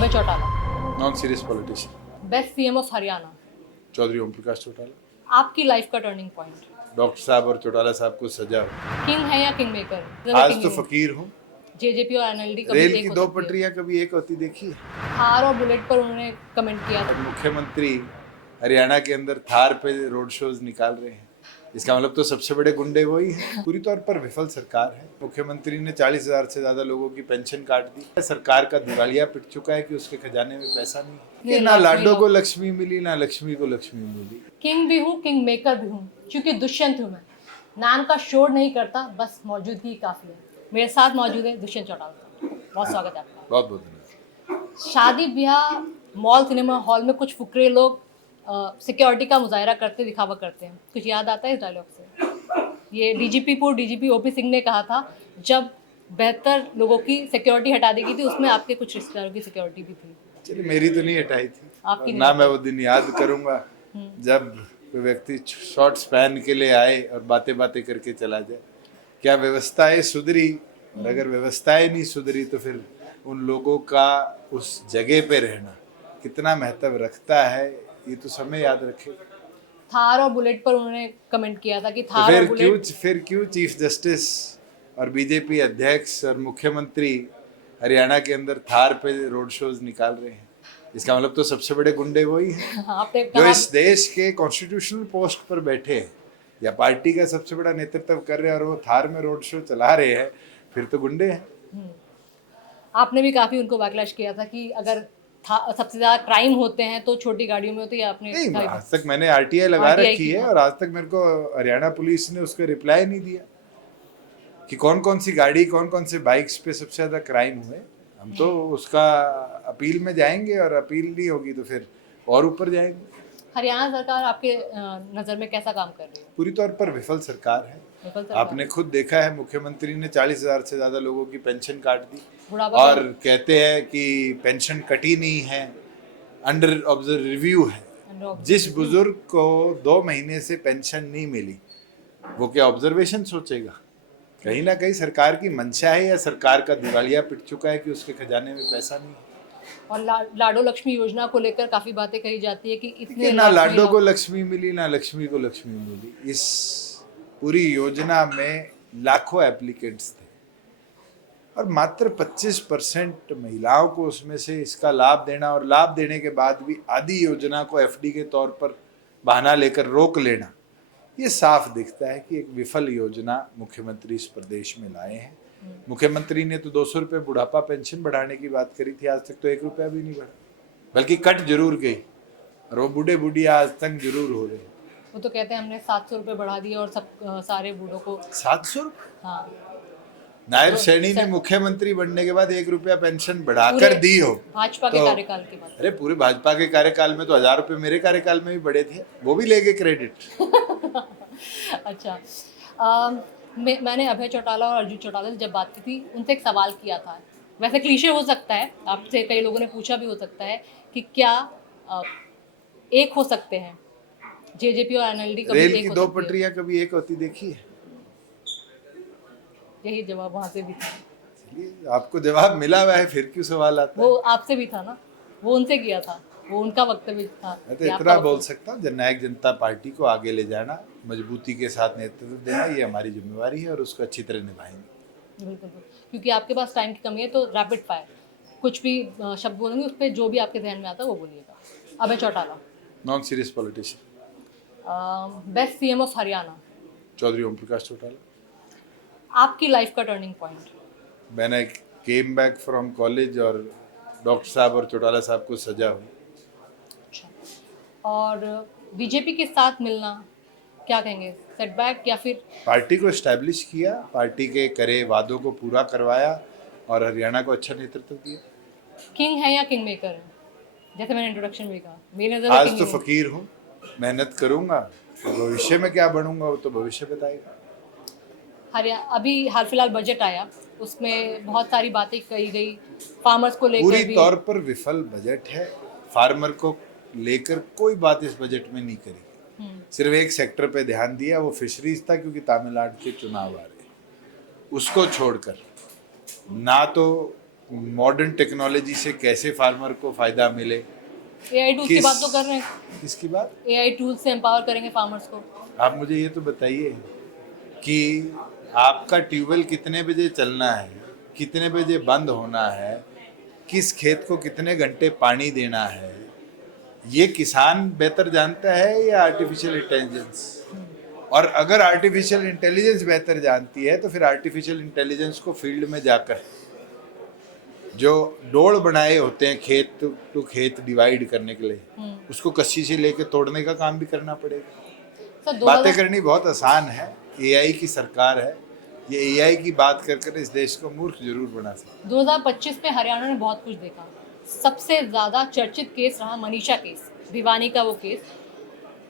Abhay Chautala, non serious politician. Best CM of Haryana. Chaudhary Om Prakash Chautala. आपकी life का turning point. Doctor साहब और चौटाला साहब को सजा हो। किंग है या किंग मेकर? आज तो फकीर हूँ। जेजेपी और एनएलडी कभी रेल एक की हो दो सकती है। पटरियां कभी एक होती देखी है। थार और बुलेट पर उन्होंने कमेंट किया और था। मुख्यमंत्री हरियाणा के अंदर थार पे रोड शोज निकाल रहे हैं, इसका मतलब तो सबसे बड़े गुंडे वही हैं। पूरी तौर पर विफल सरकार है। मुख्यमंत्री ने 40,000 से ज्यादा लोगों की पेंशन काट दी। सरकार का दिवालिया पिट चुका है कि उसके खजाने में पैसा नहीं है। कि ना लाडो को लक्ष्मी मिली, ना लक्ष्मी को लक्ष्मी मिली। किंग भी हूँ, किंग मेकर भी हूँ, क्योंकि दुष्यंत हूँ मैं। नाम का शोर नहीं करता, बस मौजूदगी काफी है। मेरे साथ मौजूद है दुष्यंत चौटाला। बहुत स्वागत है आपका। बहुत बहुत धन्यवाद। शादी ब्याह मॉल सिनेमा हॉल में कुछ फुकरे लोग सिक्योरिटी का मुजाहरा करते दिखावा करते हैं। कुछ याद आता है इस डायलॉग से? ये डीजीपी पूर्व डीजीपी ओपी सिंह ने कहा था जब बेहतर लोगों की सिक्योरिटी हटा दी गई थी, उसमें आपके कुछ रिश्तेदारों की सिक्योरिटी भी थी। चलिए, मेरी तो नहीं हटाई थी। आपकी ना मैं वो दिन याद करूंगा जब कोई व्यक्ति शॉर्ट्स पहन के लिए आए और बातें बातें करके चला जाए। क्या व्यवस्थाएं सुधरी? और अगर व्यवस्थाएं नहीं सुधरी तो फिर उन लोगों का उस जगह पे रहना कितना महत्व रखता है, ये तो समय याद रखे। थार और बुलेट पर उन्होंने कमेंट किया था कि तो थार और बुलेट फिर क्यों चीफ जस्टिस और बीजेपी अध्यक्ष और मुख्यमंत्री हरियाणा के अंदर थार पे रोड शोज निकाल रहे हैं? इसका मतलब तो सबसे बड़े गुंडे वही हैं आपने जो कहा इस देश के कॉन्स्टिट्यूशनल पोस्ट पर बैठे हैं या पार्टी का सबसे बड़ा नेतृत्व कर रहे हैं और वो थार में रोड शो चला रहे हैं, फिर तो गुंडे हैं। आपने भी काफी उनको बैकलैश किया था कि अगर सबसे ज्यादा क्राइम होते हैं तो छोटी गाड़ियों में होते हैं। आपने नहीं, आज तक मैंने आरटीआई लगा RTI रखी है और आज तक मेरे को हरियाणा पुलिस ने उसका रिप्लाई नहीं दिया कि कौन कौन सी गाड़ी, कौन कौन से बाइक्स पे सबसे ज्यादा क्राइम हुए। हम तो उसका अपील में जाएंगे और अपील नहीं होगी तो फिर और ऊपर जाएंगे। हरियाणा सरकार आपके नज़र में कैसा काम कर रही है? पूरी तौर पर विफल सरकार है। विफल सरकार। आपने खुद देखा है, मुख्यमंत्री ने 40,000 से ज्यादा लोगों की पेंशन काट दी बुढ़ापा और कहते हैं कि पेंशन कटी नहीं है, अंडर ऑब्जर्व रिव्यू है। जिस बुजुर्ग को 2 महीने से पेंशन नहीं मिली वो क्या ऑब्जर्वेशन सोचेगा? कहीं ना कहीं सरकार की मंशा है या सरकार का दिवालिया पिट चुका है कि उसके खजाने में पैसा नहीं है। और लाडो लक्ष्मी योजना को लेकर काफी बातें कही जाती है कि इतने ना लाडो को लक्ष्मी मिली, ना लक्ष्मी को लक्ष्मी मिली। इस पूरी योजना में लाखों एप्लीकेंट्स थे और मात्र 25% महिलाओं को उसमें से इसका लाभ देना और लाभ देने के बाद भी आधी योजना को एफडी के तौर पर बहाना लेकर रोक लेना, ये साफ दिखता है कि एक विफल योजना मुख्यमंत्री इस प्रदेश में लाए हैं। मुख्यमंत्री ने तो 200 रुपये बुढ़ापा पेंशन बढ़ाने की बात करी थी, आज तक तो 1 रुपया भी नहीं बढ़ा, बल्कि कट जरूर गई और वो बूढ़े बूढ़िया आज तक जरूर हो रहे हैं। वो तो कहते हैं हमने 700 रुपये बढ़ा दिए और सब सारे बूढ़ों को 700 रुपये। हाँ, नायब सैनी ने मुख्यमंत्री बनने के बाद 1 रुपया पेंशन बढ़ाकर दी हो भाजपा के कार्यकाल के बाद। अरे पूरे भाजपा के कार्यकाल में तो 1,000 रुपये मेरे कार्यकाल में भी बढ़े थे, वो भी लेके क्रेडिट। अच्छा, मैंने अभय चौटाला और अर्जुन चौटाला से जब बात की थी उनसे एक सवाल किया था। वैसे क्लीशे हो सकता है, आपसे कई लोगों ने पूछा भी हो सकता है कि क्या एक हो सकते हैं जेजेपी और एनएलडी कभी रेल एक की हो 2 सकती है? पटरियां कभी एक होती देखी है? यही जवाब वहाँ से भी था। चलिए, आपको जवाब मिला हुआ है, फिर क्यों सवाल आता है? वो आपसे भी था ना, वो उनसे किया था, वो उनका वक्तव्य था। मैं तो इतना बोल सकता हूँ, जननायक जनता पार्टी को आगे ले जाना, मजबूती के साथ नेतृत्व देना, ये हमारी जिम्मेवारी है और उसको अच्छी तरह निभाएंगे। बिल्कुल, क्योंकि आपके पास टाइम की कमी है तो रैपिड फायर कुछ भी शब्द बोलेंगे, उस पर जो भी आपके ध्यान में आता है वो बोलिएगा। Abhay Chautala, non serious politician. Best CM of Haryana. Chaudhary Om Prakash Chautala. आपकी लाइफ का टर्निंग पॉइंट। मैंने केम बैक फ्रॉम कॉलेज और डॉक्टर साहब और चौटाला साहब को सजा हुई। अच्छा, और बीजेपी के साथ मिलना क्या कहेंगे, सेटबैक या फिर? पार्टी को एस्टैब्लिश किया, पार्टी के करे वादों को पूरा करवाया और हरियाणा को अच्छा नेतृत्व दिया। किंग है या किंग मेकर है? जैसे मैंने इंट्रोडक्शन में कहा, मेरी नजर में आज किंग तो ही हूँ। फकीर हूँ, मेहनत करूंगा, तो भविष्य में क्या बनूंगा वो तो भविष्य बताएगा। हरियाणा अभी हाल फिलहाल बजट आया, उसमें बहुत सारी बातें कही गई फार्मर्स को लेकर पूरी भी। तौर पर विफल बजट है। फार्मर को लेकर कोई बात इस बजट में नहीं करी। सिर्फ एक सेक्टर पे ध्यान दिया, वो फिशरीज था, क्योंकि तमिलनाडु के चुनाव आ रहे, उसको छोड़कर ना तो मॉडर्न टेक्नोलॉजी से कैसे फार्मर को फायदा मिले। एआई टूल्स की बात तो कर रहे हैं, किसकी बात? एआई टूल्स से एम्पावर करेंगे फार्मर्स को। आप मुझे ये तो बताइए कि आपका ट्यूबवेल कितने बजे चलना है, कितने बजे बंद होना है, किस खेत को कितने घंटे पानी देना है, ये किसान बेहतर जानता है या आर्टिफिशियल इंटेलिजेंस? और अगर आर्टिफिशियल इंटेलिजेंस बेहतर जानती है तो फिर आर्टिफिशियल इंटेलिजेंस को फील्ड में जाकर जो डोड़ बनाए होते हैं खेत टू खेत डिवाइड करने के लिए, उसको कस्सी से लेके तोड़ने का काम भी करना पड़ेगा। सर बातें करनी बहुत आसान है, एआई की सरकार है, ये एआई की बात कर कर इस देश को मूर्ख जरूर बना सकते। 2025 में हरियाणा ने बहुत कुछ देखा। सबसे ज़्यादा चर्चित केस रहा मनीषा केस, भिवानी का वो केस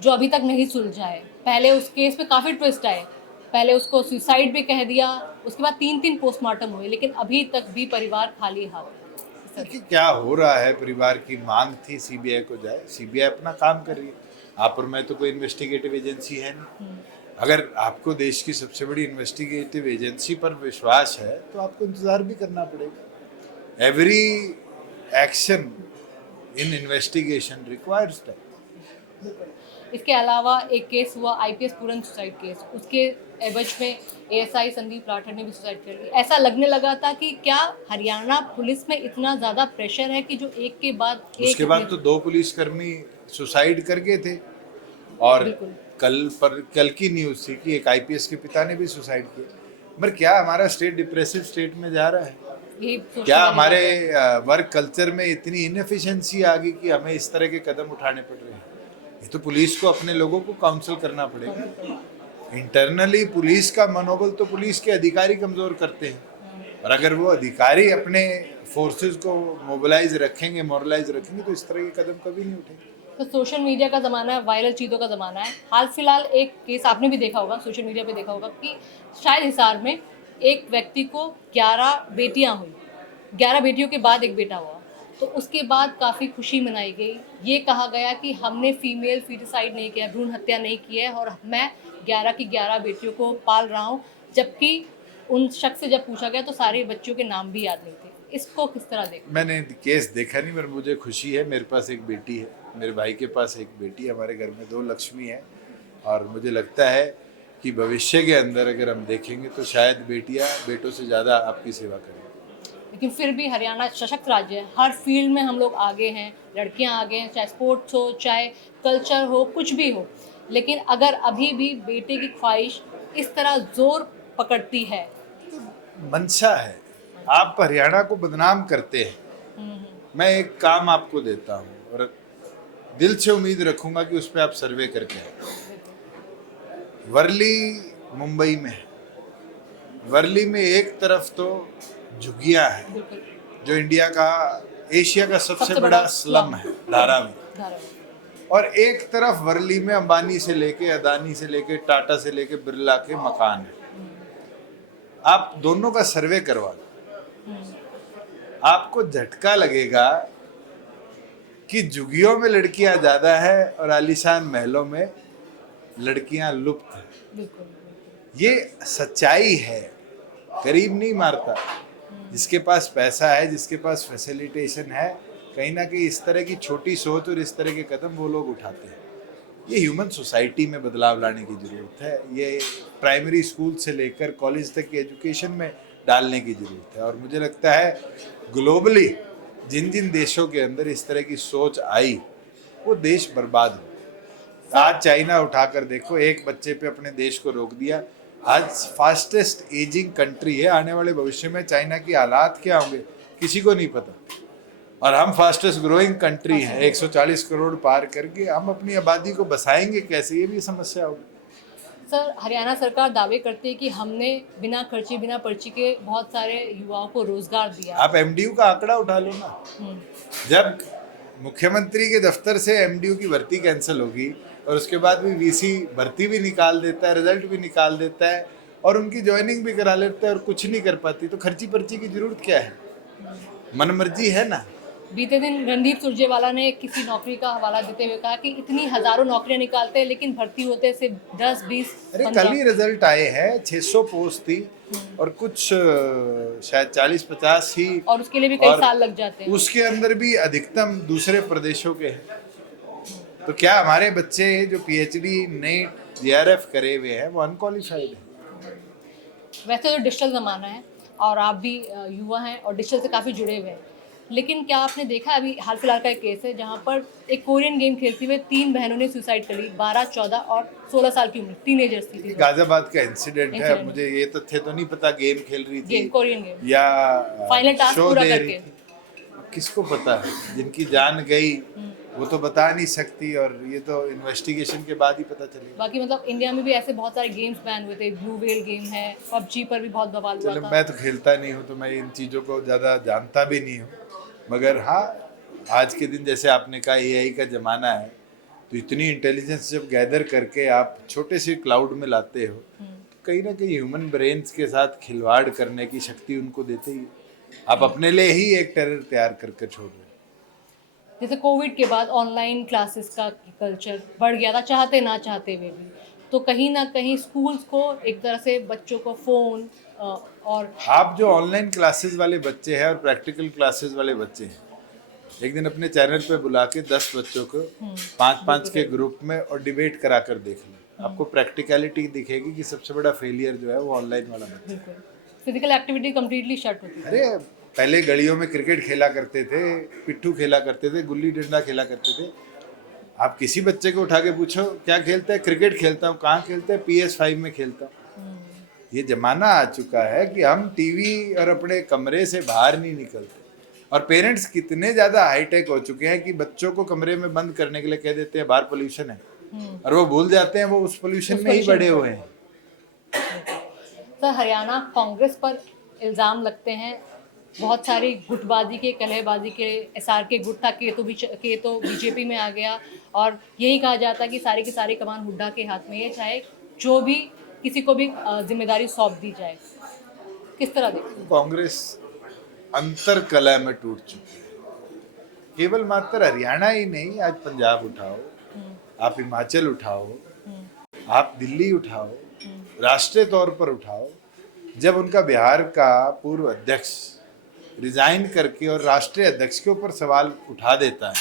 जो अभी तक नहीं सुलझा है। पहले उस केस में काफ़ी ट्विस्ट आए, पहले उसको सुसाइड भी कह दिया, उसके बाद 3 पोस्टमार्टम हुए, लेकिन अभी तक भी परिवार खाली हाथ है। कि क्या हो रहा है, परिवार की मांग थी सीबीआई को जाए, सीबीआई अपना काम कर रही है। आप और मैं तो कोई इन्वेस्टिगेटिव एजेंसी है नहीं। अगर आपको देश की सबसे बड़ी इन्वेस्टिगेटिव एजेंसी पर विश्वास है तो आपको इंतजार भी करना पड़ेगा। Every action in investigation requires time. इसके अलावा एक केस हुआ आईपीएस पूरन सुसाइड केस, उसके एवज में एएसआई संदीप राठौर ने भी सुसाइड कर ली। ऐसा लगने लगा था कि क्या हरियाणा पुलिस में इतना ज़्यादा प्रेशर है कि जो एक के बाद एक, उसके बाद तो 2 पुलिसकर्मी सुसाइड कर गए थे, और कल की न्यूज़ थी कि एक आईपीएस के पिता ने भी सुसाइड किया। पर क्या हमारा स्टेट डिप्रेसिव स्टेट में जा रहा है? क्या हमारे वर्क कल्चर में इतनी इनएफिशिएंसी आ गई कि हमें इस तरह के कदम उठाने पड़ रहे हैं? ये तो पुलिस को अपने लोगों को काउंसिल करना पड़ेगा। इंटरनली पुलिस का मनोबल तो पुलिस के अधिकारी कमजोर करते हैं, और अगर वो अधिकारी अपने फोर्सेस को मोबिलाइज रखेंगे, मोरलाइज रखेंगे, तो इस तरह के कदम कभी नहीं उठेंगे। तो सोशल मीडिया का ज़माना है, वायरल चीज़ों का ज़माना है। हाल फिलहाल एक केस आपने भी देखा होगा, सोशल मीडिया पे देखा होगा कि शायद हिसार में एक व्यक्ति को 11 बेटियां हुई, 11 बेटियों के बाद एक बेटा हुआ, तो उसके बाद काफ़ी खुशी मनाई गई। ये कहा गया कि हमने फीमेल फीटिसाइड नहीं किया, भ्रूण हत्या नहीं की है, और मैं 11 की 11 बेटियों को पाल रहा हूँ। जबकि उन शख्स से जब पूछा गया तो सारे बच्चों के नाम भी याद नहीं थे। इसको किस तरह देखा? मैंने केस देखा नहीं, पर मुझे खुशी है। मेरे पास एक बेटी है, मेरे भाई के पास एक बेटी है, हमारे घर में 2 लक्ष्मी है, और मुझे लगता है कि भविष्य के अंदर अगर हम देखेंगे तो शायद बेटियां बेटों से ज़्यादा आपकी सेवा करें। लेकिन फिर भी हरियाणा सशक्त राज्य है, हर फील्ड में हम लोग आगे हैं, लड़कियां आगे हैं, चाहे स्पोर्ट्स हो, चाहे कल्चर हो, कुछ भी हो। लेकिन अगर अभी भी बेटे की ख्वाहिश इस तरह जोर पकड़ती है, मंशा है। आप हरियाणा को बदनाम करते हैं। मैं एक काम आपको देता हूँ और दिल से उम्मीद रखूंगा कि उस पर आप सर्वे करके आए। वर्ली मुंबई में है, वर्ली में एक तरफ तो झुग्गियां है, जो इंडिया का, एशिया का सबसे बड़ा स्लम है, धारावी, और एक तरफ वर्ली में अंबानी से लेके, अदानी से लेके, टाटा से लेके बिरला के मकान है। आप दोनों का सर्वे करवा लो, आपको झटका लगेगा कि झुग्गियों में लड़कियां ज्यादा है और आलीशान महलों में लड़कियां लुप्त हैं। ये सच्चाई है, गरीब नहीं मारता। जिसके पास पैसा है, जिसके पास फैसिलिटेशन है, कहीं ना कहीं इस तरह की छोटी सोच और इस तरह के कदम वो लोग उठाते हैं। ये ह्यूमन सोसाइटी में बदलाव लाने की ज़रूरत है। ये प्राइमरी स्कूल से लेकर कॉलेज तक की एजुकेशन में डालने की ज़रूरत है। और मुझे लगता है ग्लोबली जिन जिन देशों के अंदर इस तरह की सोच आई, वो देश बर्बाद हो। आज चाइना उठाकर देखो, एक बच्चे पे अपने देश को रोक दिया। आज फास्टेस्ट एजिंग कंट्री है। आने वाले भविष्य में चाइना की हालात क्या होंगे किसी को नहीं पता। और हम फास्टेस्ट ग्रोइंग कंट्री हैं, 140 करोड़ पार करके हम अपनी आबादी को बसाएंगे कैसे, ये भी समस्या होगी। सर, हरियाणा सरकार दावे करती है कि हमने बिना खर्ची बिना पर्ची के बहुत सारे युवाओं को रोजगार दिया। आप एमडीयू का आंकड़ा उठा लो ना। जब मुख्यमंत्री के दफ्तर से एमडीयू की भर्ती कैंसिल होगी और उसके बाद भी वीसी भर्ती भी निकाल देता है, रिजल्ट भी निकाल देता है और उनकी ज्वाइनिंग भी करा लेता है और कुछ नहीं कर पाती, तो खर्ची पर्ची की जरूरत क्या है? मनमर्जी है ना। बीते दिन रणदीप सुरजेवाला ने किसी नौकरी का हवाला देते हुए कहा कि इतनी हजारों नौकरियां निकालते हैं लेकिन भर्ती होते सिर्फ 10-20 अरे कल ही रिजल्ट आए हैं, 600 पोस्ट थी और कुछ शायद 40-50 ही, और उसके लिए भी कई और साल लग जाते हैं। उसके अंदर भी अधिकतम दूसरे प्रदेशों के हैं। तो क्या हमारे बच्चे जो पीएचडी नेट जेआरएफ करे हुए हैं वो अनक्वालिफाइड है? वैसे तो डिजिटल ज़माना है और आप भी युवा हैं और डिजिटल से काफ़ी जुड़े हुए हैं, लेकिन क्या आपने देखा अभी हाल फिलहाल का एक केस है जहाँ पर एक कोरियन गेम खेलते हुए 3 बहनों ने सुसाइड कर ली, 12, 14 और 16 साल की उम्र, टीनेजर्स थी तीनों। गाजियाबाद का इंसिडेंट है। Incident। मुझे ये तथ्य तो नहीं पता गेम खेल रही थी गेम, कोरियन गेम, या फाइनल टास्क शो पूरा दे रही करके। थी, किसको पता है? जिनकी जान गई वो तो बता नहीं सकती, और ये तो इन्वेस्टिगेशन के बाद ही पता चलेगा। बाकी मतलब इंडिया में भी ऐसे बहुत सारे गेम्स बैन हुए थे, ब्लू वेल गेम है, पबजी पर भी बहुत बवाल हुआ चलो, था। मैं तो खेलता नहीं हूँ तो मैं इन चीज़ों को ज़्यादा जानता भी नहीं हूँ, मगर हाँ, आज के दिन जैसे आपने कहा एआई का ज़माना है, तो इतनी इंटेलिजेंस जब गैदर करके आप छोटे से क्लाउड में लाते हो, तो कहीं ना कहीं ह्यूमन ब्रेन्स के साथ खिलवाड़ करने की शक्ति उनको देते ही आप अपने लिए ही एक टेरर तैयार करके छोड़ रहे हो। जैसे कोविड के बाद ऑनलाइन क्लासेस का कल्चर बढ़ गया था, चाहते ना चाहते हुए भी, तो कहीं ना कहीं स्कूल्स को एक तरह से बच्चों को फ़ोन और आप जो ऑनलाइन क्लासेस वाले बच्चे हैं और प्रैक्टिकल क्लासेस वाले बच्चे हैं, एक दिन अपने चैनल पे बुला के 10 बच्चों को 5-5 के ग्रुप में और डिबेट करा कर देख लो, आपको प्रैक्टिकलिटी दिखेगी कि सबसे बड़ा फेलियर जो है वो ऑनलाइन वाला बच्चा। बिल्कुल फिजिकल एक्टिविटी कम्प्लीटली शट होती थी। अरे पहले गलियों में क्रिकेट खेला करते थे, पिट्ठू खेला करते थे, गुल्ली डंडा खेला करते थे। आप किसी बच्चे को उठा के पूछो क्या खेलते हैं? क्रिकेट खेलता हूँ। कहाँ खेलते हैं? PS5 में खेलता हूँ। ये जमाना आ चुका है कि हम टीवी और अपने कमरे से बाहर नहीं निकलते, और पेरेंट्स कितने ज्यादा हाईटेक हो चुके हैं कि बच्चों को कमरे में बंद करने के लिए कह देते हैं बाहर पोल्यूशन है, और वो भूल जाते हैं वो उस पोल्यूशन में ही बड़े हुए हैं। सर, हरियाणा कांग्रेस पर इल्ज़ाम लगते हैं बहुत सारी गुटबाजी के, कलहबाजी के। SR के गुट था के तो बीजेपी में आ गया, और यही कहा जाता है कि सारी की सारी कमान हुड्डा के हाथ में है, चाहे जो भी किसी को भी जिम्मेदारी सौंप दी जाए। किस तरह देखते हैं? कांग्रेस अंतर कलह में टूट चुकी है। केवल मात्र हरियाणा ही नहीं, आज पंजाब उठाओ, आप हिमाचल उठाओ, आप दिल्ली उठाओ, राष्ट्रीय तौर पर उठाओ, जब उनका बिहार का पूर्व अध्यक्ष रिजाइन करके और राष्ट्रीय अध्यक्ष के ऊपर सवाल उठा देता है,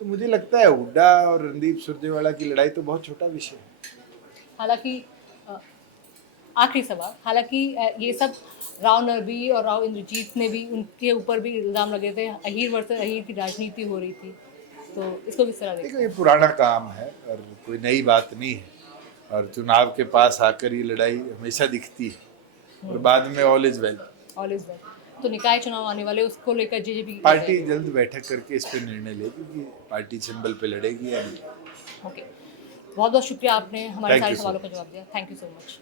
तो मुझे लगता है हुड्डा और रणदीप सुरजेवाला की लड़ाई तो बहुत छोटा विषय है। हालांकि आखिरी सवाल, हालांकि ये सब राव नरबी और राव इंद्रजीत ने भी, उनके ऊपर भी इल्ज़ाम लगे थे, अहीर वर्सेस अहीर की राजनीति हो रही थी, तो इसको किस तरह देखते देखो, ये पुराना काम है और कोई नई बात नहीं है, और चुनाव के पास आकर ये लड़ाई हमेशा दिखती है, और बाद में all is well. All is well. तो निकाय चुनाव आने वाले, उसको लेकर जेजेपी की पार्टी जल्द बैठक करके इस पे निर्णय लेगी कि पार्टी सिंबल पे लड़ेगी या नहीं। ओके, बहुत बहुत शुक्रिया, आपने हमारे Thank सारे you so सवालों का जवाब दिया। Thank you so much.